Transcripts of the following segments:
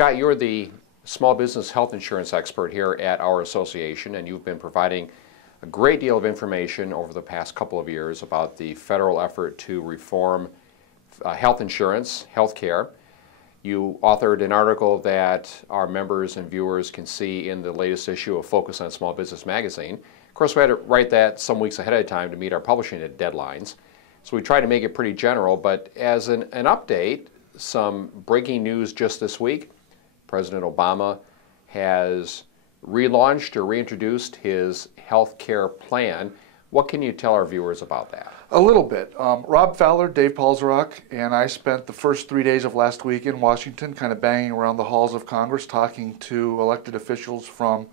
Scott, you're the small business health insurance expert here at our association, and you've been providing a great deal of information over the past couple of years about the federal effort to reform health insurance, health care. You authored an article that our members and viewers can see in the latest issue of Focus on Small Business magazine. Of course, we had to write that some weeks ahead of time to meet our publishing deadlines. So we tried to make it pretty general, but as an update, some breaking news just this week. President Obama has relaunched or reintroduced his health care plan. What can you tell our viewers about that? A little bit. Rob Fowler, Dave Palzarok, and I spent the first 3 days of last week in Washington kind of banging around the halls of Congress talking to elected officials from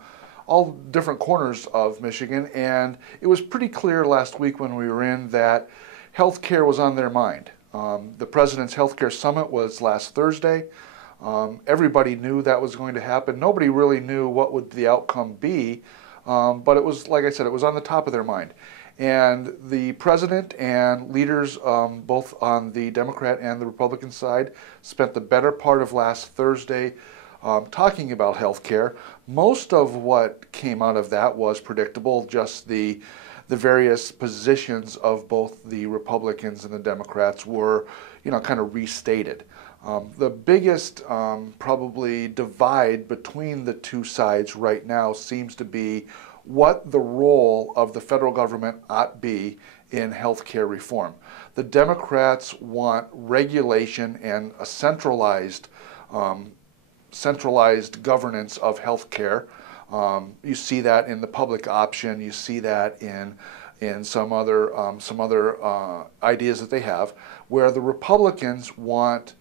all different corners of Michigan, and it was pretty clear last week when we were in that health care was on their mind. The President's Health Care Summit was last Thursday. Everybody knew that was going to happen. Nobody really knew what would the outcome be, but it was, like I said, it was on the top of their mind. And the President and leaders, both on the Democrat and the Republican side, spent the better part of last Thursday talking about health care. Most of what came out of that was predictable, just the various positions of both the Republicans and the Democrats were, kind of restated. The biggest probably divide between the two sides right now seems to be what the role of the federal government ought be in health care reform. The Democrats want regulation and a centralized governance of health care. You see that in the public option. You see that in some other ideas that they have, where the Republicans want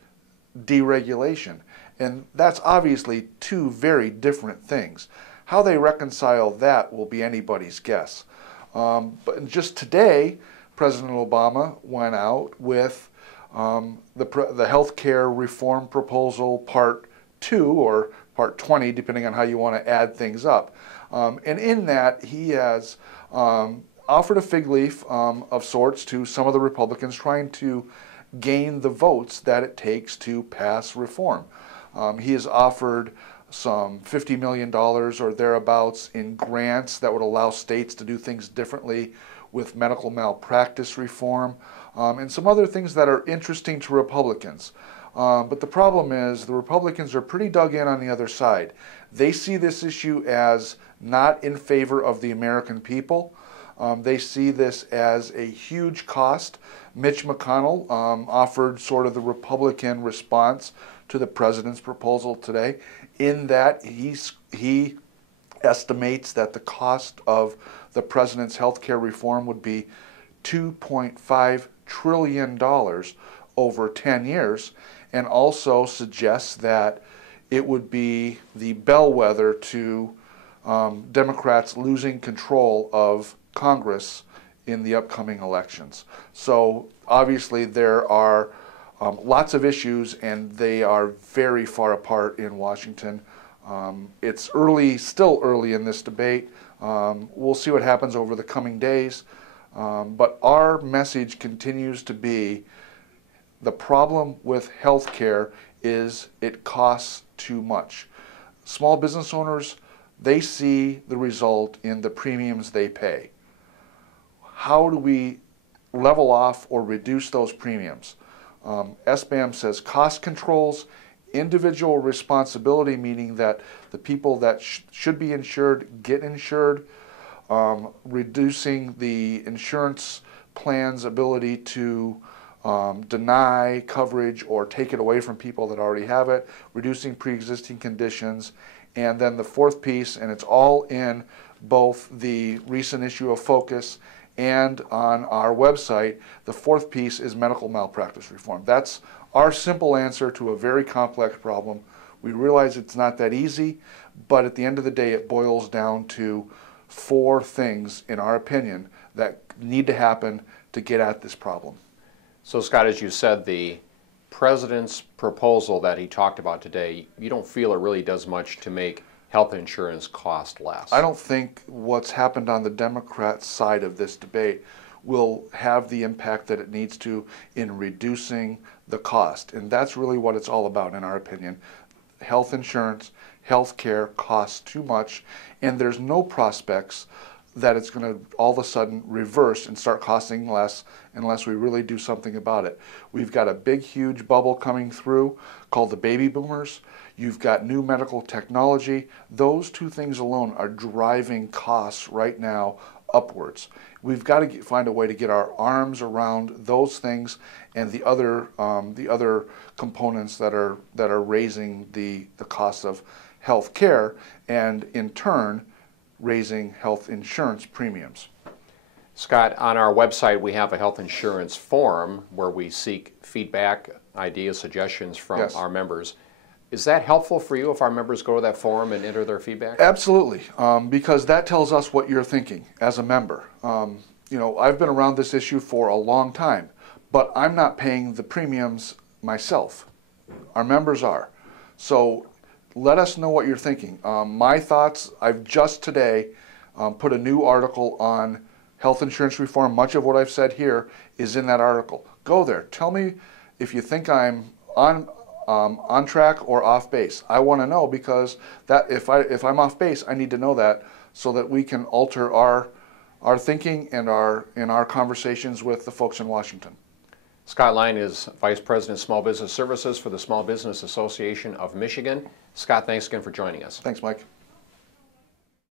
deregulation, and that's obviously two very different things. How they reconcile that will be anybody's guess. But just today, President Obama went out with the health care reform proposal Part 2 or Part 20, depending on how you want to add things up. And in that, he has offered a fig leaf of sorts to some of the Republicans trying to gain the votes that it takes to pass reform. He has offered some $50 million or thereabouts in grants that would allow states to do things differently with medical malpractice reform, and some other things that are interesting to Republicans. But the problem is the Republicans are pretty dug in on the other side. They see this issue as not in favor of the American people. They see this as a huge cost. Mitch McConnell offered sort of the Republican response to the president's proposal today, in that he estimates that the cost of the president's health care reform would be $2.5 trillion over 10 years, and also suggests that it would be the bellwether to Democrats losing control of Congress in the upcoming elections. So obviously there are lots of issues, and they are very far apart in Washington. It's still early in this debate. We'll see what happens over the coming days. But our message continues to be the problem with health care is it costs too much. Small business owners, they see the result in the premiums they pay. How do we level off or reduce those premiums? SBAM says cost controls, individual responsibility, meaning that the people that should be insured get insured, reducing the insurance plan's ability to deny coverage or take it away from people that already have it, reducing pre-existing conditions, and then the fourth piece, and it's all in both the recent issue of Focus and on our website, the fourth piece is medical malpractice reform. That's our simple answer to a very complex problem. We realize it's not that easy, but at the end of the day, it boils down to four things, in our opinion, that need to happen to get at this problem. So Scott, as you said, the president's proposal that he talked about today, you don't feel it really does much to make health insurance cost less? I don't think what's happened on the Democrat side of this debate will have the impact that it needs to in reducing the cost. And that's really what it's all about, in our opinion. health insurance, health care costs too much, and there's no prospects that it's going to all of a sudden reverse and start costing less unless we really do something about it. We've got a big, huge bubble coming through called the baby boomers. You've got new medical technology. Those two things alone are driving costs right now upwards. We've got to find a way to get our arms around those things and the other components that are raising the cost of health care, and in turn raising health insurance premiums. Scott, on our website we have a health insurance forum where we seek feedback, ideas, suggestions from Yes. our members. Is that helpful for you if our members go to that forum and enter their feedback? Absolutely, because that tells us what you're thinking as a member. You know, I've been around this issue for a long time, but I'm not paying the premiums myself. Our members are. So let us know what you're thinking. My thoughts, I've just today put a new article on health insurance reform. Much of what I've said here is in that article. Go there. Tell me if you think I'm on track or off base. I want to know, because that if I'm off base, I need to know that so that we can alter our thinking and our conversations with the folks in Washington. Scott Lyon is Vice President of Small Business Services for the Small Business Association of Michigan. Scott, thanks again for joining us. Thanks, Mike.